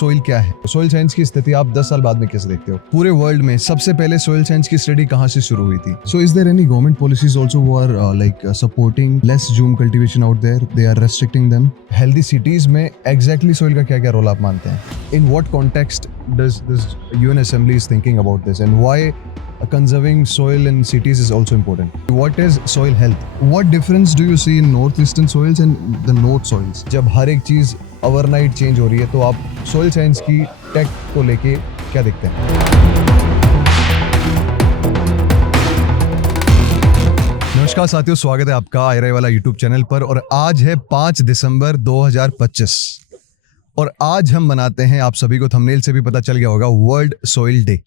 Soil क्या है, soil science की स्थिति आप 10 साल बाद में कैसे देखते हो? पूरे वर्ल्ड में सबसे पहले सोइल साइंस की स्टडी कहाँ से शुरू हुई थी? So is there any government policies also who are like supporting less zoom cultivation out there, they are restricting them? Healthy cities में एग्जैक्टली सोइल का क्या-क्या रोल आप मानते हैं? In what context does this UN assembly is thinking about this and why conserving soil in cities is also important? What is soil health? What difference do you see in northeastern soils and the north soils? जब हर एक चीज overnight change हो रही है तो आप soil science की take को लेके क्या देखते हैं? नमस्कार साथियों, स्वागत है आपका आयरा वाला यूट्यूब चैनल पर। और आज है 5 दिसंबर 2025 और आज हम मनाते हैं, आप सभी को थंबनेल से भी पता चल गया होगा, world soil day.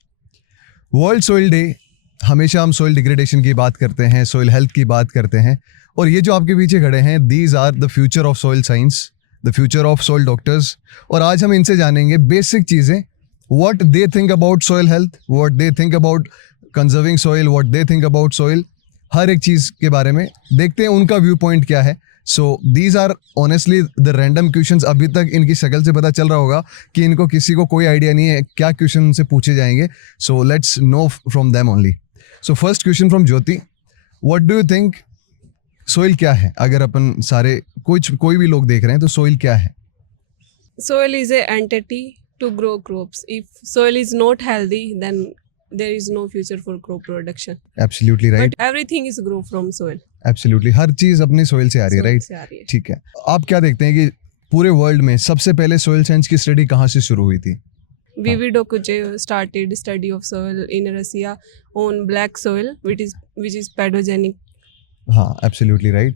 World soil day, हमेशा हम सोइल डिग्रेडेशन की बात करते हैं, सोइल हेल्थ की बात करते हैं, और ये जो आपके पीछे खड़े हैं, these are the future of soil science, the future of soil doctors. और आज हम इनसे जानेंगे बेसिक चीज़ें, what they think about soil health, what they think about conserving soil, what they think about soil, हर एक चीज़ के बारे में देखते हैं उनका व्यू पॉइंट क्या है। So these are honestly the random questions. अभी तक इनकी शक्ल से पता चल रहा होगा कि इनको किसी को कोई आइडिया नहीं है क्या क्वेश्चन से पूछे जाएंगे। So let's know from them only. So first question from Jyoti, what do you think soil क्या है? अगर अपन सारे कोई भी लोग देख रहे हैं तो सोइल क्या है? Soil is an entity to grow crops. If soil is not healthy, then there is no future for crop production. Absolutely right, But everything is grow from soil. Absolutely हर चीज अपनी सोइल से आ रही है, Soil right? से आ रही है। ठीक है, आप क्या देखते हैं कि पूरे वर्ल्ड में सबसे पहले सोइल साइंस की स्टडी कहाँ से शुरू हुई थी? V.V. Dokuche started study of soil in Russia on black soil, which is pathogenic. हाँ, एब्सोल्युटली राइट।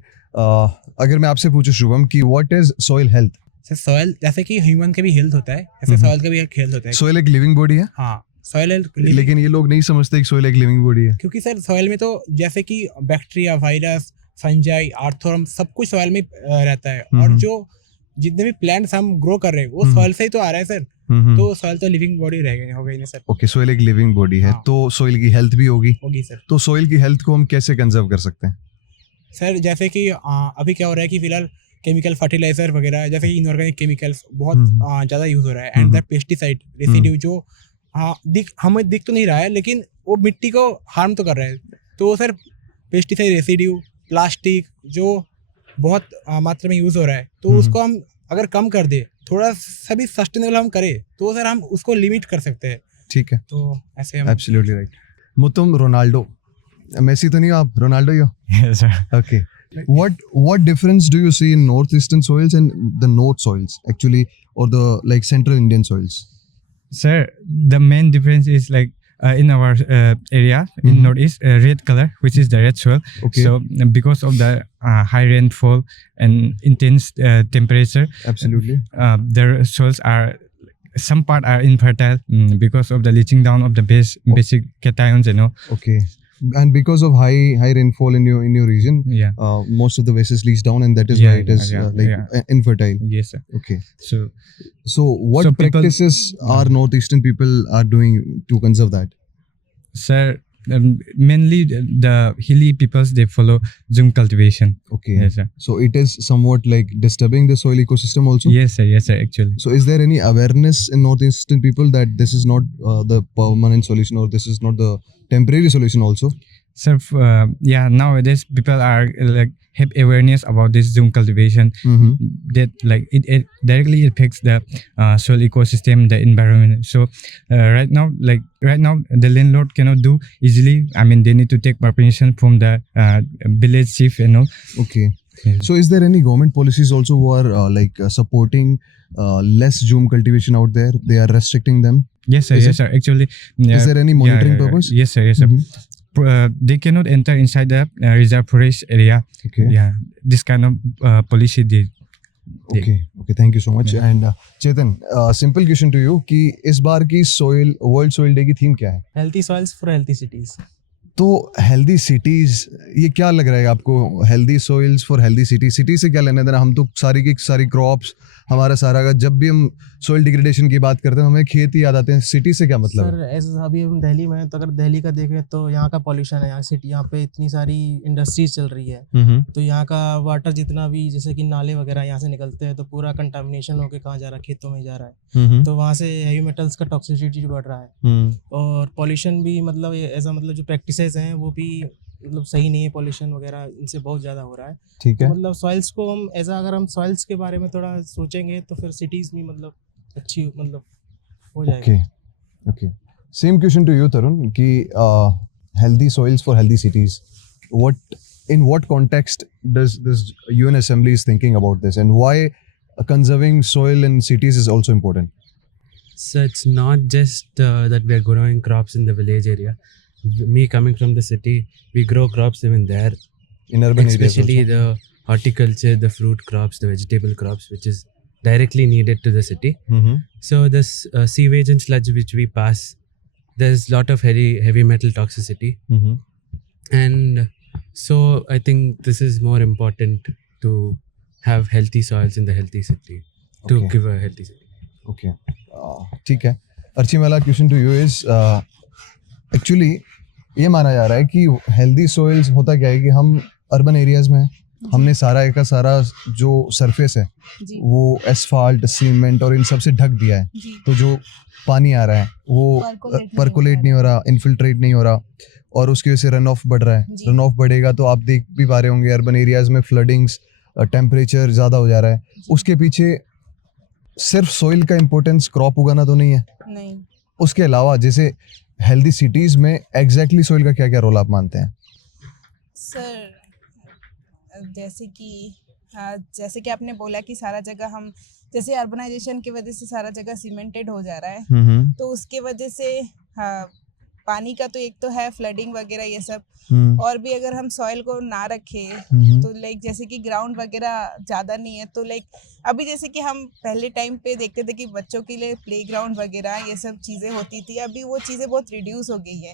अगर मैं आपसे पूछूं शुभम कि what is soil health? Sir soil जैसे कि ह्यूमन का भी हेल्थ होता है, ऐसे सॉइल का भी एक हेल्थ होता है। सोइल एक लिविंग बॉडी है। हाँ, सॉइल लेकिन ये लोग नहीं समझते कि सोइल एक लिविंग बॉडी है। क्योंकि सर सॉइल में तो जैसे कि बैक्टीरिया, वायरस, फंजाई, आर्थ्रोम सब कुछ सॉइल में रहता है, और जो जितने भी प्लांट्स हम ग्रो कर रहे हैं वो सॉइल से ही तो आ रहा है सर। तो सॉइल तो लिविंग बॉडी हो गई ना सर। ओके, सोइल एक लिविंग बॉडी है, हाँ। तो सोइल की हेल्थ भी होगी सर। तो सोइल की हेल्थ को हम कैसे कंजर्व कर सकते हैं? सर जैसे कि अभी क्या हो रहा है कि फिलहाल केमिकल फर्टिलाइजर वगैरह जैसे कि इनऑर्गेनिक केमिकल्स बहुत ज़्यादा यूज हो रहा है, एंड द पेस्टिसाइड रेसिड्यू जो हमें दिख तो नहीं रहा है लेकिन वो मिट्टी को हार्म तो कर रहा है। तो सर पेस्टिसाइड रेसिड्यू, प्लास्टिक जो बहुत मात्रा में यूज़ हो रहा है, तो उसको हम अगर कम कर दे, थोड़ा सा भी सस्टेनेबल हम करें, तो सर हम उसको लिमिट कर सकते हैं। ठीक है, तो ऐसे हम एब्सोल्युटली राइट। मुतुम रोनाल्डो, मेसी तो नहीं हो आप, रोनाल्डो ही हो? Yes, sir. Okay. What difference do you see in northeastern soils and the north soils actually, or the like central Indian soils? Sir, the main difference is like in our area in northeast, red color, which is the red soil. Okay. So because of the high rainfall and intense temperature, Absolutely. the soils are, some part are infertile because of the leaching down of the basic cations, Okay. And because of high rainfall in your region, Yeah. Most of the vessels leach down, and that is Yeah, why it is infertile. Yes, sir. Okay. So What So people- practices are northeastern people are doing to conserve that? sir, mainly the hilly peoples, they follow zoom cultivation. Okay. Yes, sir. So it is somewhat like disturbing the soil ecosystem also. Yes, sir, actually. So is there any awareness in northeastern people that this is not the permanent solution, or this is not the temporary solution also? Sir, nowadays people are like have awareness about this zoom cultivation. That like it directly affects the soil ecosystem, the environment. So right now the landlord cannot do easily. I mean, they need to take permission from the village chief, Okay. Yes. So is there any government policies also who are supporting less zoom cultivation out there? They are restricting them? Yes, sir. Is Yes, sir. Actually, Is there any monitoring purpose? Yes, sir. Yes, sir. They cannot enter inside the reserve forest area. Okay. Yeah, this kind of policy they. Okay. Thank you so much. And Chetan, simple question to you कि इस बार की world soil day की theme क्या है? Healthy soils for healthy cities. तो healthy cities, ये क्या लग रहा है आपको? Healthy soils for healthy city से क्या लेना देना? हम तो सारी की सारी क्रॉप्स, हमारा सारा का, जब भी हम सोइल डिग्रेडेशन की बात करते हैं हमें खेत ही याद आते हैं, सिटी से क्या मतलब है? सर ऐसा अभी हम दिल्ली में हैं, तो अगर दिल्ली का देखें तो यहाँ का पॉल्यूशन है, यहाँ सिटी, यहाँ पे इतनी सारी इंडस्ट्रीज चल रही है, तो यहाँ का वाटर जितना भी जैसे कि नाले वगैरह यहाँ से निकलते हैं तो पूरा कंटामिनेशन होके कहाँ जा रहा है, खेतों में जा रहा है, तो वहाँ से हैवी मेटल्स का टॉक्सिसिटी बढ़ रहा है, और पॉल्यूशन भी मतलब ऐसा मतलब जो प्रैक्टिसेस हैं वो भी मतलब सही नहीं है, पॉल्यूशन वगैरह इनसे बहुत ज़्यादा हो रहा है। ठीक है, तो मतलब सॉइल्स को हम ऐसा, अगर हम सॉइल्स के बारे में थोड़ा सोचेंगे तो फिर सिटीज़ भी मतलब अच्छी मतलब हो जाएगी। Okay okay. Same question to you Tarun कि healthy soils for healthy cities, in what context does this UN Assembly is thinking about this, and why conserving soil in cities is also important? So it's not just that we are growing crops in the village area. Me coming from the city, we grow crops even there, In urban especially areas also. the horticulture, the fruit crops, the vegetable crops, which is directly needed to the city. So this sewage and sludge which we pass, there's a lot of heavy metal toxicity, and so I think this is more important to have healthy soils in the healthy city, to Okay. give a healthy city. Okay, ठीक है। अर्ची, मेरा question to you is actually ये माना जा रहा है कि healthy soils होता क्या है कि हम अर्बन एरियाज में हैं, हमने सारा का सारा जो सरफेस है जी वो एसफाल्ट, सीमेंट और इन सब से ढक दिया है, जी तो जो पानी आ रहा है वो परकोलेट नहीं हो रहा, इन्फिल्ट्रेट नहीं हो रहा, और उसकी वजह से रन ऑफ बढ़ रहा है। जी। रन ऑफ बढ़ेगा तो आप देख भी पा रहे होंगे अर्बन एरियाज में फ्लडिंग्स, टेम्परेचर ज़्यादा हो जा रहा है। उसके पीछे सिर्फ सोइल का इम्पोर्टेंस क्रॉप उगाना तो नहीं है, नहीं उसके अलावा जैसे हेल्दी सिटीज में एग्जैक्टली सोइल का क्या क्या रोल आप मानते हैं? सर जैसे कि आपने बोला कि सारा जगह हम जैसे अर्बनाइजेशन की वजह से सारा जगह सीमेंटेड हो जा रहा है, तो उसके वजह से पानी का तो एक तो है फ्लडिंग वगैरह ये सब, और भी अगर हम सॉइल को ना रखें तो लाइक जैसे कि ग्राउंड वगैरह ज़्यादा नहीं है, तो लाइक अभी जैसे कि हम पहले टाइम पे देखते थे कि बच्चों के लिए प्लेग्राउंड वगैरह ये सब चीज़ें होती थी, अभी वो चीज़ें बहुत रिड्यूस हो गई है,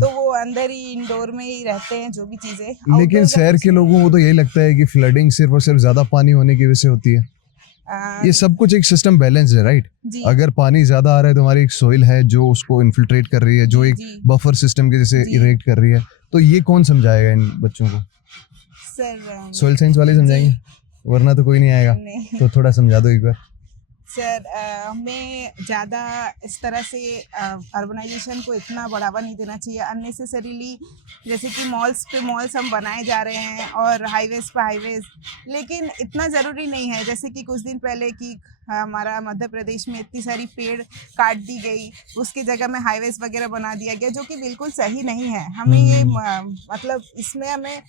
तो वो अंदर ही इंडोर में ही रहते हैं जो भी चीज़ें। लेकिन Outdoor शहर के लोगों को तो यही लगता है कि फ्लडिंग सिर्फ और सिर्फ ज्यादा पानी होने की वजह से होती है। ये सब कुछ एक सिस्टम बैलेंस है, राइट? जी अगर पानी ज्यादा आ रहा है तो हमारी एक सोइल है जो उसको इन्फिल्ट्रेट कर रही है, जो एक जी बफर सिस्टम के जैसे जी। इरेक्ट कर रही है, तो ये कौन समझाएगा इन बच्चों को? सर सोइल साइंस वाले समझाएंगे, वरना तो कोई नहीं आएगा। नहीं तो थोड़ा समझा दो एक बार। सर हमें ज़्यादा इस तरह से अर्बनाइजेशन को इतना बढ़ावा नहीं देना चाहिए अननेसेसरीली, जैसे कि मॉल्स पे मॉल्स हम बनाए जा रहे हैं और हाईवेज पे हाईवेज, लेकिन इतना ज़रूरी नहीं है। जैसे कि कुछ दिन पहले कि हमारा मध्य प्रदेश में इतनी सारी पेड़ काट दी गई, उसकी जगह में हाईवेज वगैरह बना दिया गया, जो कि बिल्कुल सही नहीं है। हमें ये मतलब इसमें हमें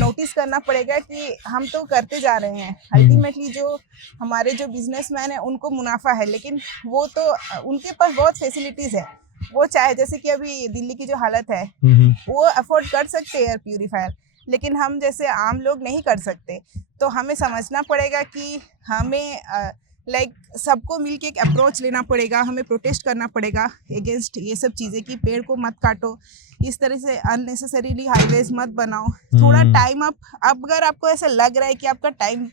नोटिस करना पड़ेगा कि हम तो करते जा रहे हैं, अल्टीमेटली जो हमारे जो बिजनेसमैन है उनको मुनाफा है, लेकिन वो तो उनके पास बहुत फैसिलिटीज़ है, वो चाहे जैसे कि अभी दिल्ली की जो हालत है वो अफोर्ड कर सकते हैं एयर प्यूरीफायर, लेकिन हम जैसे आम लोग नहीं कर सकते। तो हमें समझना पड़ेगा कि हमें लाइक सबको मिल के एक अप्रोच लेना पड़ेगा, हमें प्रोटेस्ट करना पड़ेगा अगेंस्ट ये सब चीज़ें कि पेड़ को मत काटो, इस तरह से अननेसेसरीली हाईवेज मत बनाओ, थोड़ा टाइम अब अगर आपको ऐसा लग रहा है कि आपका टाइम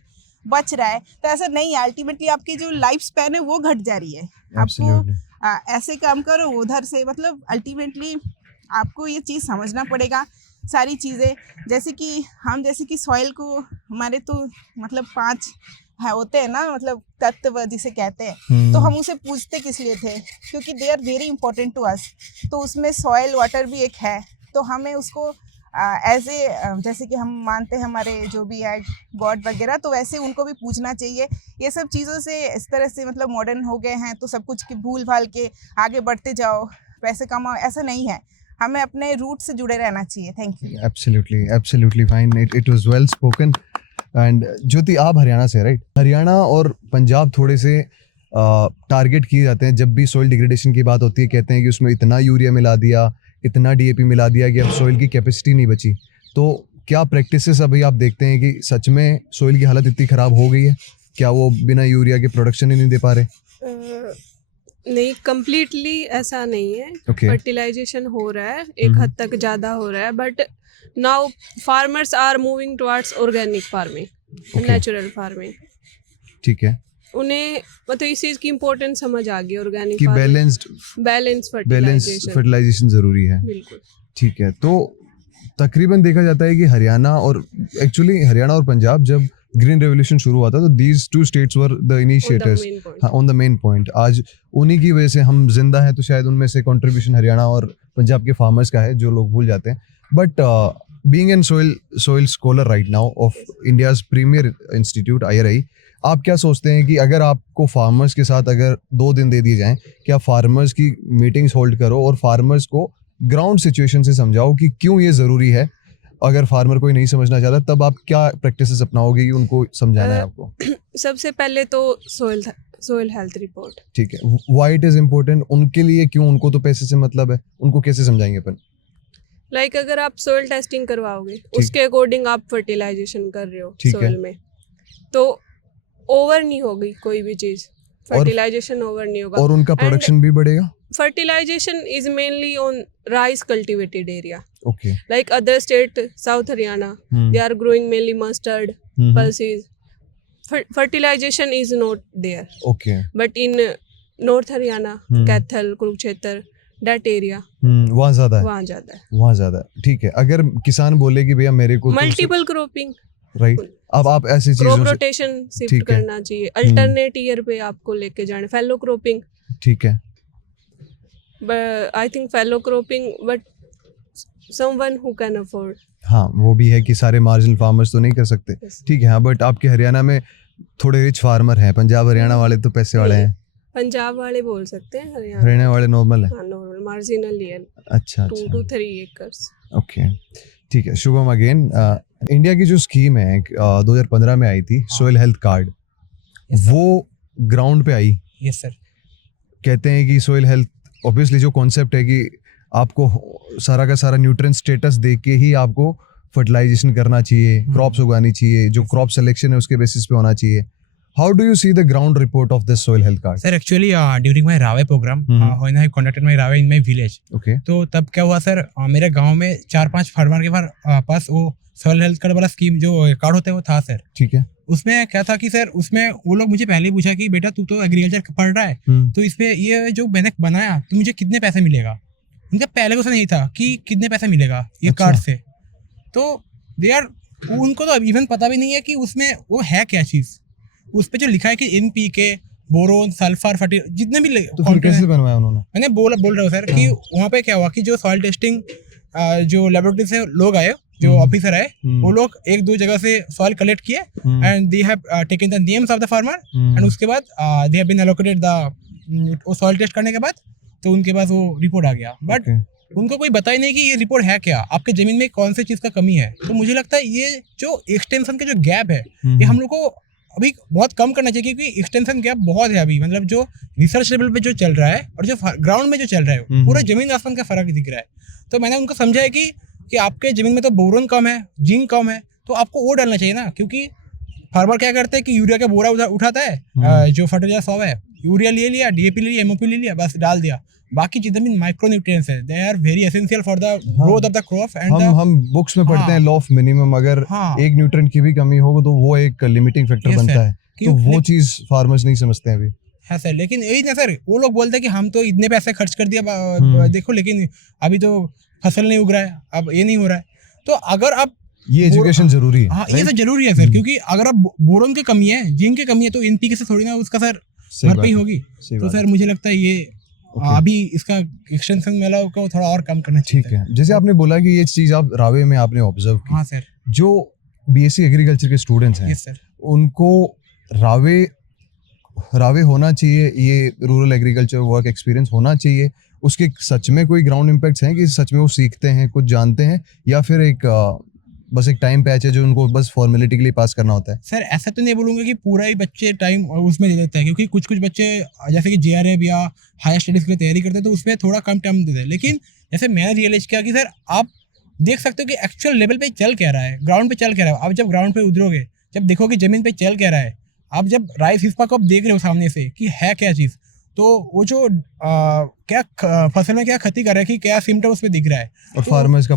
बच रहा है तो ऐसा नहीं है, अल्टीमेटली आपकी जो लाइफ स्पैन है वो घट जा रही है। आपको ऐसे काम करो उधर से, मतलब अल्टीमेटली आपको ये चीज़ समझना पड़ेगा सारी चीज़ें। जैसे कि सॉइल को हमारे तो मतलब 5 होते हैं ना, मतलब तत्व जिसे कहते हैं, तो हम उसे पूछते किस लिए थे, क्योंकि they are very important to us, तो उसमें सॉइल वाटर भी एक है, तो हमें उसको एज ए जैसे कि हम मानते हैं हमारे जो भी है गॉड वगैरह, तो वैसे उनको भी पूछना चाहिए। ये सब चीज़ों से इस तरह से मतलब मॉडर्न हो गए हैं तो सब कुछ की भूल भाल के आगे बढ़ते जाओ, पैसे कमाओ, ऐसा नहीं है, हमें अपने रूट से जुड़े रहना चाहिए। Thank you. Absolutely fine, it was well spoken. And Jyoti, आप हरियाणा से, राइट? हरियाणा और पंजाब थोड़े से टारगेट किए जाते हैं जब भी सॉइल डिग्रेडेशन की बात होती है, कहते हैं कि उसमें इतना यूरिया मिला दिया, इतना डीएपी मिला दिया कि अब सॉइल की कैपेसिटी नहीं बची। तो क्या प्रैक्टिसेस अभी आप देखते हैं कि सच में सॉइल की हालत इतनी ख़राब हो गई है, क्या वो बिना यूरिया के प्रोडक्शन ही नहीं दे पा रहे? नहीं, कंप्लीटली ऐसा नहीं है। Okay. फर्टिलाइजेशन हो रहा है, एक हद तक ज़्यादा हो रहा है, but now farmers are moving towards organic farming, Okay. Natural farming. ठीक है, उन्हें मतलब इस चीज़ की इम्पोर्टेंस समझ आ गई ऑर्गेनिक कि बैलेंस बैलेंस फर्टिलाइजेशन ज़रूरी है। बिल्कुल। ठीक है, तो तकरीबन देखा जाता है कि हरियाणा और एक्चुअली हरियाणा और पंजाब जब ग्रीन रेवोल्यूशन शुरू हुआ था तो these two states were the initiators on the main point. आज उन्हीं की वजह से हम जिंदा हैं, तो शायद उनमें से कंट्रीब्यूशन हरियाणा और पंजाब के फार्मर्स का है जो लोग भूल जाते हैं। But being an soil scholar right now of India's premier institute IRI, आप क्या सोचते हैं कि अगर आपको फार्मर्स के साथ अगर 2 दिन दे दिए जाएं, क्या फार्मर्स की मीटिंग्स होल्ड करो और फार्मर्स को ग्राउंड सिचुएशन से समझाओ कि क्यों ये ज़रूरी है? अगर फार्मर कोई नहीं समझना चाहता तब आप क्या प्रैक्टिसेस अपनाओगे कि उनको समझाना है आपको? सबसे पहले तो सोइल हेल्थ रिपोर्ट। ठीक है, व्हाई इट इज इम्पोर्टेंट, उनके लिए क्यों? उनको तो पैसे से मतलब है, उनको कैसे समझाएंगे अपन? लाइक अगर आप सोइल टेस्टिंग करवाओगे उसके अकॉर्डिंग आप फर्टिलाइजेशन कर रहे हो ठीक है। सोइल में, तो ओवर नहीं होगी कोई भी चीज़, फर्टिलाइजेशन ओवर नहीं होगा। और उनका प्रोडक्शन भी बढ़ेगा। Fertilization is mainly on rice cultivated area. Okay. Like other state, South Haryana, they are growing mainly mustard, pulses. Fertilization is not there. Okay. But in North Haryana, Kaithal, Kurukshetra, that area, वहाँ ज़्यादा है। वहाँ ज़्यादा है। वहाँ ज़्यादा है। ठीक है, अगर किसान बोले कि भैया मेरे को Multiple cropping, राइट, अब आप ऐसी crop चीज़ों से rotation shift ठीक है। करना चाहिए। Alternate year पे आपको लेके जाना, fallow cropping. ठीक है। But I think fallow cropping, but someone who can afford. हाँ, वो भी है कि सारे मार्जिनल फार्मर्स तो नहीं कर सकते। Yes. ठीक है, हाँ, बट आपके हरियाणा में थोड़े रिच फार्मर हैं, पंजाब हरियाणा वाले तो पैसे वाले हैं। पंजाब वाले बोल सकते हैं, हरियाणा वाले नॉर्मल है। हाँ, नॉर्मल मार्जिनल ही है, अच्छा 2 अच्छा, to 3 acres. ओके। ठीक है, शुभम अगेन, इंडिया की जो स्कीम है 2015 में आई थी, सोइल हेल्थ कार्ड, वो ग्राउंड पे आई। Yes sir. कहते हैं कि सोइल हेल्थ ऑब्वियसली जो कॉन्सेप्ट है कि आपको सारा का सारा न्यूट्रिएंट स्टेटस देख के ही आपको फर्टिलाइजेशन करना चाहिए, क्रॉप्स उगानी चाहिए, जो क्रॉप सिलेक्शन है उसके बेसिस पे होना चाहिए। How do you see the ground report of this soil health card? Sir actually during my Rawe programme when I conducted my Rawe in my village, okay. तो तब क्या हुआ सर, मेरे गांव में 4-5 फार्मर के पास वो सॉइल हेल्थ कार्ड वाला स्कीम जो कार्ड होता है वो था सर। ठीक है। उसमें क्या था कि सर उसमें वो लोग मुझे पहले ही पूछा कि बेटा तू तो एग्रीकल्चर पढ़ रहा है, तो इसमें ये जो मैंने बनाया तो मुझे कितने पैसे मिलेगा। उनका पहले क्वेश्चन यही था कि कितने पैसे मिलेगा ये अच्छा। कार्ड से। तो दे आर, उनको तो इवन पता भी नहीं है कि उसमें वो है क्या चीज़। उस पर जो लिखा है कि NPK, बोरोन, सल्फर, फर्टिलाइजर जितने भी तो फिर कैसे बनवाया उन्होंने? मैंने बोल रहा हूँ सर कि वहाँ पे क्या हुआ कि जो सॉइल टेस्टिंग जो लेबोरेटरी से लोग आए, जो ऑफिसर आए, वो लोग 1-2 जगह से सॉइल कलेक्ट किए and they have taken the names of the farmer and उसके बाद they have been allocated the वो सॉइल टेस्ट करने के बाद तो उनके पास वो रिपोर्ट आ गया। बट उनको कोई बता ही नहीं कि ये रिपोर्ट है क्या, आपके जमीन में कौन सी चीज़ का कमी है। तो मुझे लगता है ये जो एक्सटेंशन का जो गैप है ये हम लोग को अभी बहुत कम करना चाहिए, क्योंकि एक्सटेंशन गैप बहुत है अभी। मतलब जो रिसर्च लेवल पे जो चल रहा है और जो ग्राउंड में जो चल रहा है पूरा जमीन आसमान का फर्क दिख रहा है। तो मैंने उनको समझाया कि आपके ज़मीन में तो बोरोन कम है, जिंक कम है, तो आपको वो डालना चाहिए ना। क्योंकि फार्मर क्या करते हैं कि यूरिया का बोरा उठाता है, जो फर्टिलाइजर 100 है, यूरिया ले लिया, DAP ले लिया, MOP ले लिया, बस डाल दिया। बाकी जितने भी माइक्रो न्यूट्रिएंट्स है they are very essential for the growth of the crop and हम बुक्स में पढ़ते हैं लॉ ऑफ मिनिमम, अगर एक न्यूट्रिएंट की भी कमी हो तो वो एक लिमिटिंग फैक्टर बनता है। तो वो चीज फार्मर्स नहीं समझते हैं अभी। हाँ सर, लेकिन यही ना सर, वो लोग बोलते हैं कि हम तो इतने पैसे खर्च कर दिया देखो, लेकिन अभी तो फसल नहीं उग रहा है, अब ये नहीं हो रहा है। तो अगर आप ये एजुकेशन जरूरी है। हाँ, ये तो जरूरी है सर, क्योंकि अगर आप बोरोन की कमी है, जिंक की कमी है, तो NPK से थोड़ी ना उसका सर भरपाई होगी। तो सर मुझे लगता है ये अभी इसका एक्सटेंशन वाला को थोड़ा और कम करना चाहिए। ठीक है, जैसे आपने बोला कि ये चीज आप रावे में आपने ऑब्जर्व की। हाँ सर। जो BSc एग्रीकल्चर के स्टूडेंट्स हैं, यस सर, उनको रावे होना चाहिए, ये रूरल एग्रीकल्चर वर्क एक्सपीरियंस होना चाहिए। उसके सच में कोई ग्राउंड इम्पैक्ट्स हैं कि सच में वो सीखते हैं, कुछ जानते हैं, या फिर बस एक टाइम पैच है जो उनको बस फॉर्मेलिटी के लिए पास करना होता है? सर ऐसा तो नहीं बोलूँगा कि पूरा ही बच्चे टाइम उसमें दे देते हैं, क्योंकि कुछ बच्चे जैसे कि JRF या हायर स्टडीज़ के लिए तैयारी करते हैं तो उसमें थोड़ा कम टाइम देते हैं। लेकिन जैसे मैंने रियलाइज किया कि सर आप देख सकते हो कि एक्चुअल लेवल पे चल क्या रहा है, ग्राउंड पे चल क्या रहा है। आप जब ग्राउंड पे उतरोगे, जब देखोगे ज़मीन पे चल क्या रहा है, आप जब राइस हिस्पा को आप देख रहे हो सामने से कि है क्या चीज़, तो वो जो क्या फसल में क्या क्षति कर रहा है, कि क्या सिम्टम उसमें दिख रहा है, और तो फार्मर्स का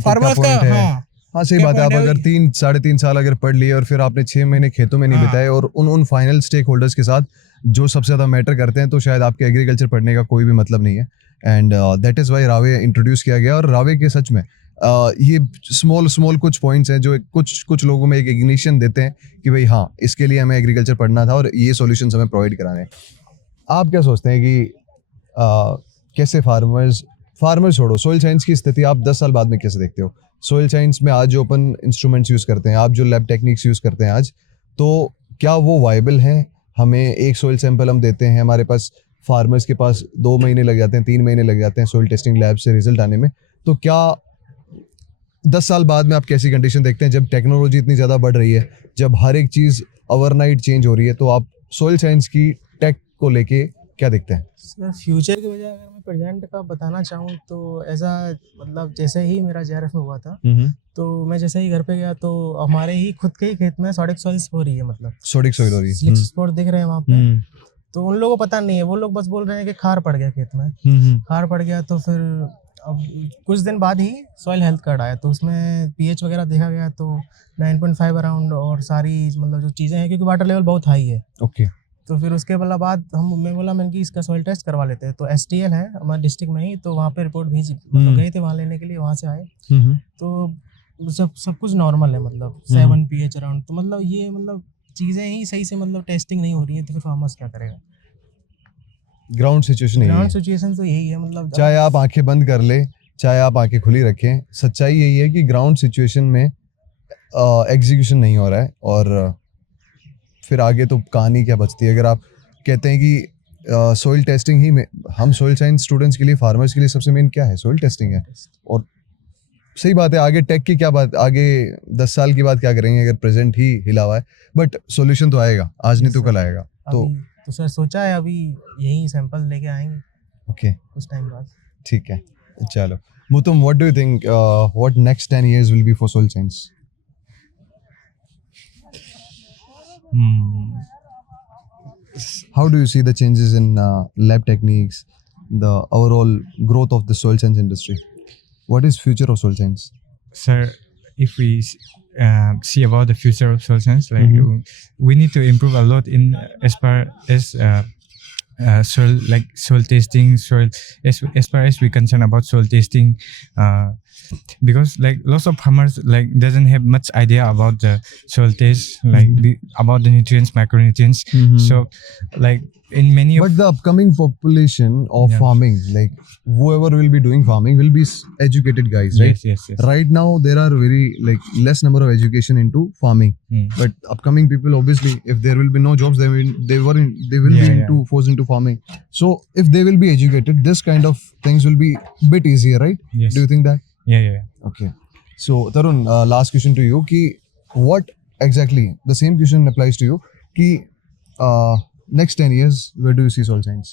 हाँ हाँ सही क्या बात है। आप point है अगर वो- 3 साढ़े 3 साल अगर पढ़ लिए और फिर आपने 6 महीने खेतों में नहीं हाँ। बिताए और उन फाइनल स्टेक होल्डर्स के साथ जो सबसे ज़्यादा मैटर करते हैं, तो शायद आपके एग्रीकल्चर पढ़ने का कोई भी मतलब नहीं है। एंड दैट इज़ वाई रावे इंट्रोड्यूस किया गया। और रावे के सच में ये स्मॉल कुछ पॉइंट्स हैं जो कुछ लोगों में एक इग्निशन देते हैं कि भाई हाँ, इसके लिए हमें एग्रीकल्चर पढ़ना था और ये सॉल्यूशंस हमें प्रोवाइड कराने हैं। आप क्या सोचते हैं कि कैसे फार्मर छोड़ो, सॉइल साइंस की स्थिति आप 10 साल बाद में कैसे देखते हो? सॉइल साइंस में आज जो अपन इंस्ट्रूमेंट्स यूज़ करते हैं, आप जो लैब टेक्निक्स यूज़ करते हैं आज, तो क्या वो वायबल हैं? हमें एक सॉइल सैंपल हम देते हैं, हमारे पास फार्मर्स के पास 2 महीने लग जाते हैं, 3 महीने लग जाते हैं सॉइल टेस्टिंग लैब से रिजल्ट आने में। तो क्या 10 साल बाद में आप कैसी कंडीशन देखते हैं जब टेक्नोलॉजी इतनी ज़्यादा बढ़ रही है, जब हर एक चीज़ ओवरनाइट चेंज हो रही है, तो आप सॉइल साइंस की टेक को लेके क्या देखते हैं? सर फ्यूचर की वजह अगर मैं प्रेजेंट का बताना चाहूँ तो ऐसा मतलब जैसे ही मेरा जेआरएफ में हुआ था, तो मैं जैसे ही घर पे गया तो हमारे ही खुद के ही खेत में सॉडिक सॉइल्स हो रही है, मतलब सोडिक सॉइल हो रही है। स्लिक स्पॉट दिख रहे हैं वहाँ पे। तो उन लोगों को पता नहीं है, वो लोग बस बोल रहे हैं कि खार पड़ गया खेत में। खार पड़ गया तो फिर अब कुछ दिन बाद ही सॉइल हेल्थ कार्ड आया, तो उसमें पीएच वगैरह देखा गया तो 9.5 अराउंड और सारी मतलब जो चीज़ें हैं, क्योंकि वाटर लेवल बहुत हाई है। ओके। तो फिर उसके बाद मैं कि इसका सॉइल टेस्ट करवा लेते हैं। तो एसटीएल है हमारे डिस्ट्रिक्ट में ही, तो वहाँ पे रिपोर्ट भेजी, मतलब गए थे वहाँ लेने के लिए, वहाँ से आए तो सब कुछ नॉर्मल है, मतलब 7 पीएच अराउंड। तो मतलब ये मतलब चीज़ें ही सही से मतलब टेस्टिंग नहीं हो रही है, तो फिर फार्मर्स क्या करेगा? ग्राउंड सिचुएशन यही ग्राउंड है। सिचुएशन तो यही है, मतलब चाहे आप आंखें बंद कर ले, चाहे आप आंखें खुली रखें, सच्चाई यही है कि ग्राउंड सिचुएशन में एग्जीक्यूशन नहीं हो रहा है। और फिर आगे तो कहानी क्या बचती है? अगर आप कहते हैं कि सॉइल टेस्टिंग ही में, हम सॉइल साइंस स्टूडेंट्स के लिए, फार्मर्स के लिए सबसे मेन क्या है? सॉइल टेस्टिंग है। और सही बात है, आगे टेक की क्या बात, आगे 10 साल की बात क्या करेंगे अगर प्रेजेंट ही हिला हुआ है? बट सॉल्यूशन तो आएगा, आज नहीं तो कल आएगा। तो अभी तो सर सोचा है अभी यही सैंपल लेके आएंगे ओके, कुछ टाइम बाद। ठीक है, चलो। Mutum, what do you think? What next 10 years will be for soil science? How do you see the changes in lab techniques, the overall growth of the soil science industry? What is future of soil science? Sir, if we see about the future of soil science, like we need to improve a lot in as far as soil testing, as far as we concern about soil testing, because like lots of farmers like doesn't have much idea about the soil test, like about the nutrients, micronutrients. So like in many of But the upcoming population of Yeah. farming, like whoever will be doing farming will be educated guys, right? yes. Right now there are very like less number of education into farming, but upcoming people, obviously if there will be no jobs, they will be Yeah. forced into farming. So if they will be educated, this kind of things will be bit easier, right? Yes. Do you think that? Yeah. Okay, so Tarun, last question to you ki what exactly, the same question applies to you ki next 10 years where do you see soil science?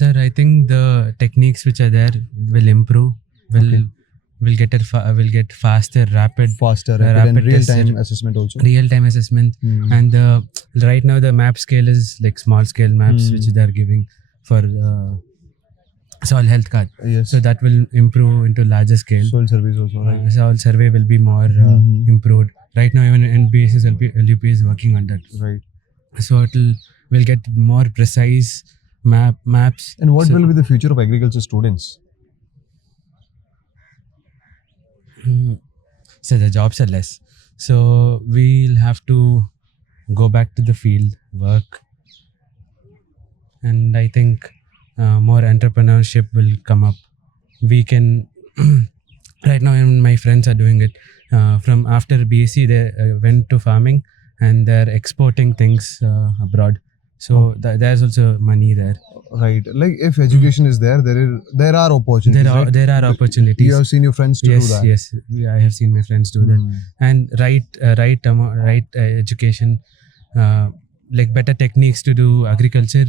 Sir, I think the techniques which are there will improve, will get faster, rapid Faster, rapid rapid and real tests, time assessment also. real-time assessment. And right now the map scale is like small scale maps which they are giving for soil health card. Yes. So that will improve into larger scale. Soil surveys also, right? Soil survey will be more improved. Right now even NBS LUP is working on that. Right. So will get more precise maps. And what So- will be the future of agriculture students? So the jobs are less. So we'll have to go back to the field, work. And I think more entrepreneurship will come up. We can, right now even my friends are doing it. From after BSc, they went to farming and they're exporting things abroad. So there's also money there. Right. Like if education is there, there are opportunities. right? There are opportunities. You have seen your friends to do that. Yes, I have seen my friends do that. And right education, like better techniques to do agriculture,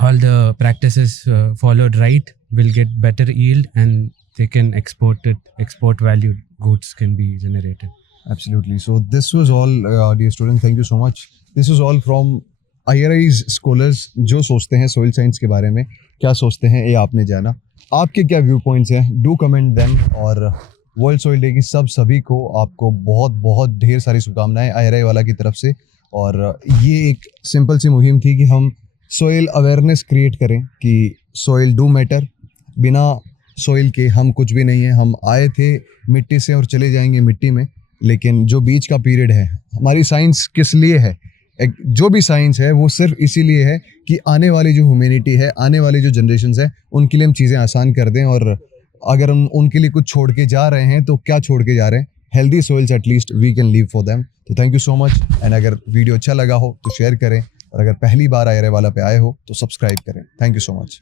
all the practices followed right will get better yield and they can export value goods can be generated. Absolutely. So this was all, dear students. Thank you so much. This was all from IRI's scholars जो सोचते हैं soil science के बारे में, क्या सोचते हैं ये आपने जाना. आपके क्या व्यू पॉइंट्स हैं, डू कमेंट देम। और वर्ल्ड सोइल डे की सभी को आपको बहुत बहुत ढेर सारी शुभकामनाएं IRI वाला की तरफ से। और ये एक सिंपल सी मुहिम थी कि हम सोइल अवेयरनेस क्रिएट करें कि सोइल डू मैटर, बिना सोइल के हम कुछ भी नहीं है। हम आए थे मिट्टी से और चले जाएंगे मिट्टी में, लेकिन जो बीच का पीरियड है, हमारी साइंस किस लिए है, जो भी साइंस है वो सिर्फ इसीलिए है कि आने वाली जो ह्यूमैनिटी है, आने वाली जो जनरेशन्स है, उनके लिए हम चीज़ें आसान कर दें। और अगर हम उनके लिए कुछ छोड़ के जा रहे हैं तो क्या छोड़ के जा रहे हैं, healthy soils at least we can leave for them. तो thank you so much. And अगर वीडियो अच्छा लगा हो तो शेयर करें, और अगर पहली बार IRI वाला पे आए हो तो सब्सक्राइब करें। Thank you so much.